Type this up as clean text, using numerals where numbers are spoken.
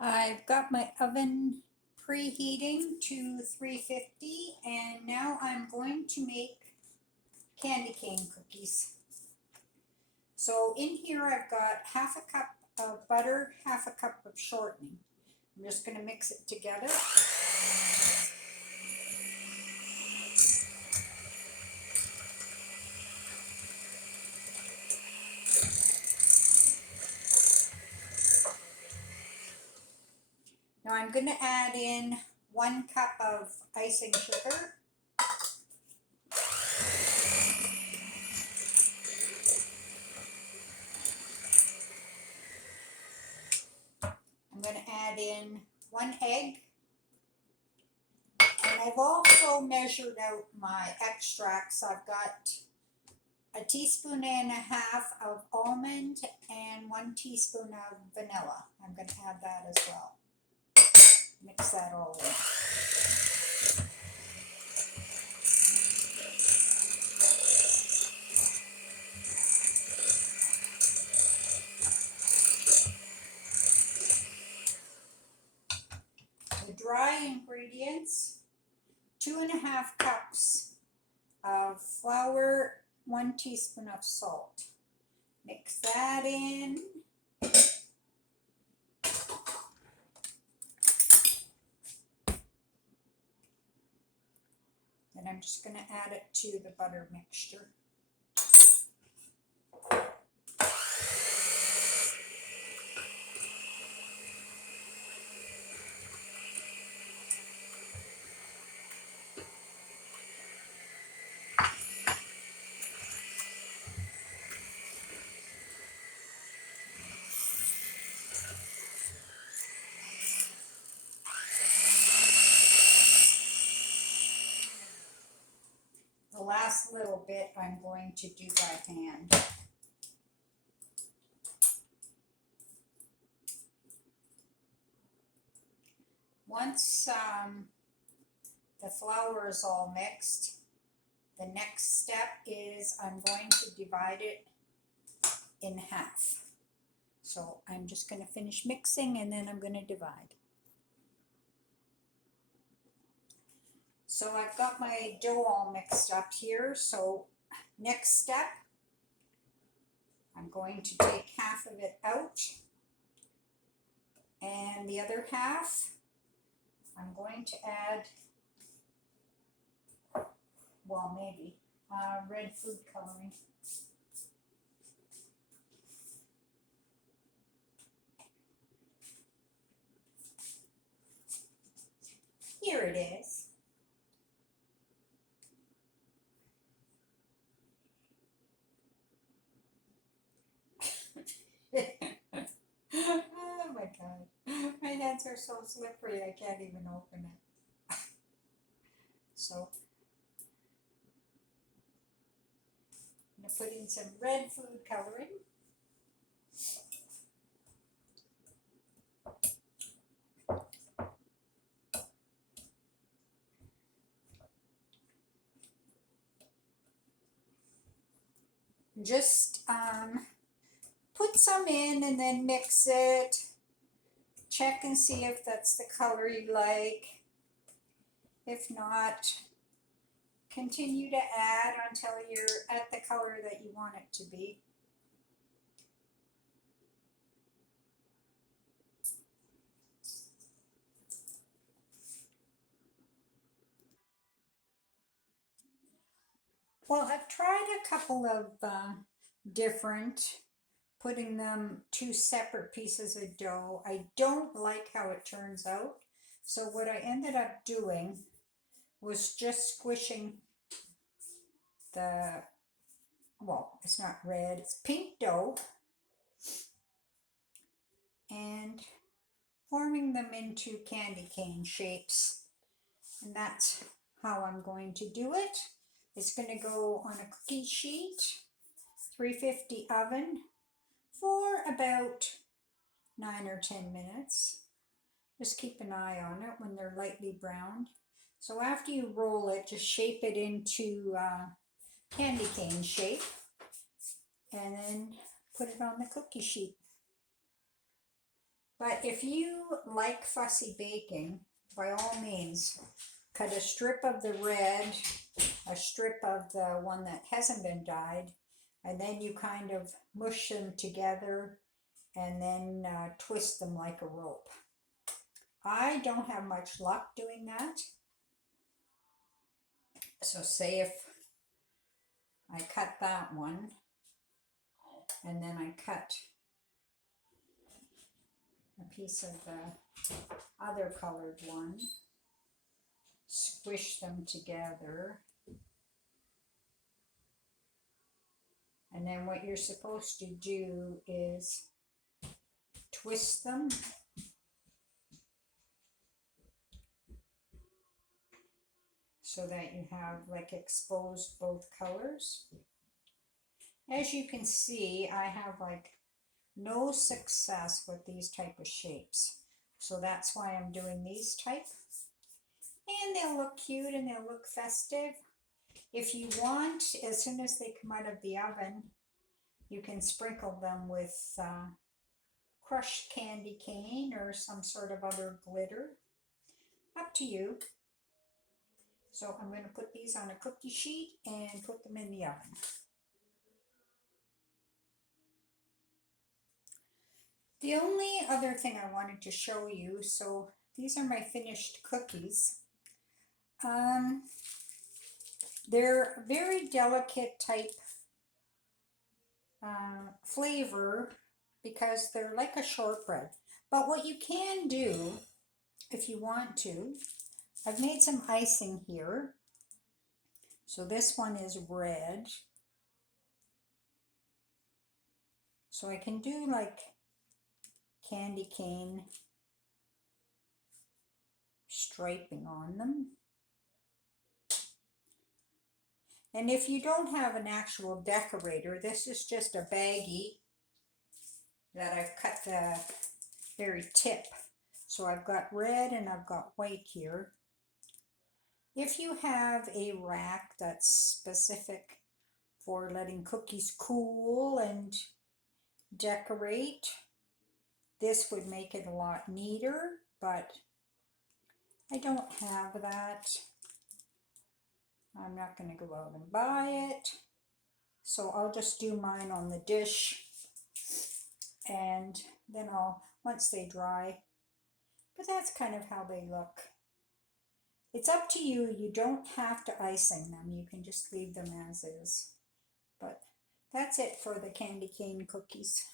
I've got my oven preheating to 350 and now I'm going to make candy cane cookies. So in here I've got half a cup of butter, half a cup of shortening. I'm just going to mix it together. Now I'm going to add in 1 cup of icing sugar. I'm going to add in 1 egg. And I've also measured out my extracts. I've got a teaspoon and a half of almond and 1 teaspoon of vanilla. I'm going to add that as well. Mix that all in. The dry ingredients, 2.5 cups of flour, 1 teaspoon of salt. Mix that in. Then I'm just going to add it to the butter mixture. The last little bit I'm going to do by hand. Once the flour is all mixed, the next step is I'm going to divide it in half. So I'm just going to finish mixing and then I'm going to divide. So I've got my dough all mixed up here. So next step, I'm going to take half of it out and the other half I'm going to add, well, maybe red food coloring. Here it is. Oh my God. My hands are so slippery I can't even open it. So I'm going to put in some red food coloring. Just put some in and then mix it. Check and see if that's the color you like. If not, continue to add until you're at the color that you want it to be. Well, I've tried a couple of different, putting them 2 separate pieces of dough. I don't like how it turns out. So what I ended up doing was just squishing the, well, it's not red, it's pink dough, and forming them into candy cane shapes. And that's how I'm going to do it. It's going to go on a cookie sheet, 350 oven, for about 9 or 10 minutes. Just keep an eye on it when they're lightly browned. So after you roll it, just shape it into candy cane shape and then put it on the cookie sheet. But if you like fussy baking, by all means, cut a strip of the red, a strip of the one that hasn't been dyed, and then you kind of mush them together and then twist them like a rope. I don't have much luck doing that. So say if I cut that one and then I cut a piece of the other colored one, squish them together, and then what you're supposed to do is twist them so that you have like exposed both colors. As you can see, I have like no success with these type of shapes. So that's why I'm doing these type. And they'll look cute and they'll look festive. If you want, as soon as they come out of the oven, you can sprinkle them with crushed candy cane or some sort of other glitter. Up to you. So I'm going to put these on a cookie sheet and put them in the oven. The only other thing I wanted to show you, so these are my finished cookies. They're very delicate type flavor because they're like a shortbread. But what you can do, if you want to, I've made some icing here. So this one is red. So I can do like candy cane striping on them. And if you don't have an actual decorator, this is just a baggie that I've cut the very tip. So I've got red and I've got white here. If you have a rack that's specific for letting cookies cool and decorate, this would make it a lot neater, but I don't have that. I'm not going to go out and buy it. So I'll just do mine on the dish and then once they dry. But that's kind of how they look. It's up to you. You don't have to icing them. You can just leave them as is. But that's it for the candy cane cookies.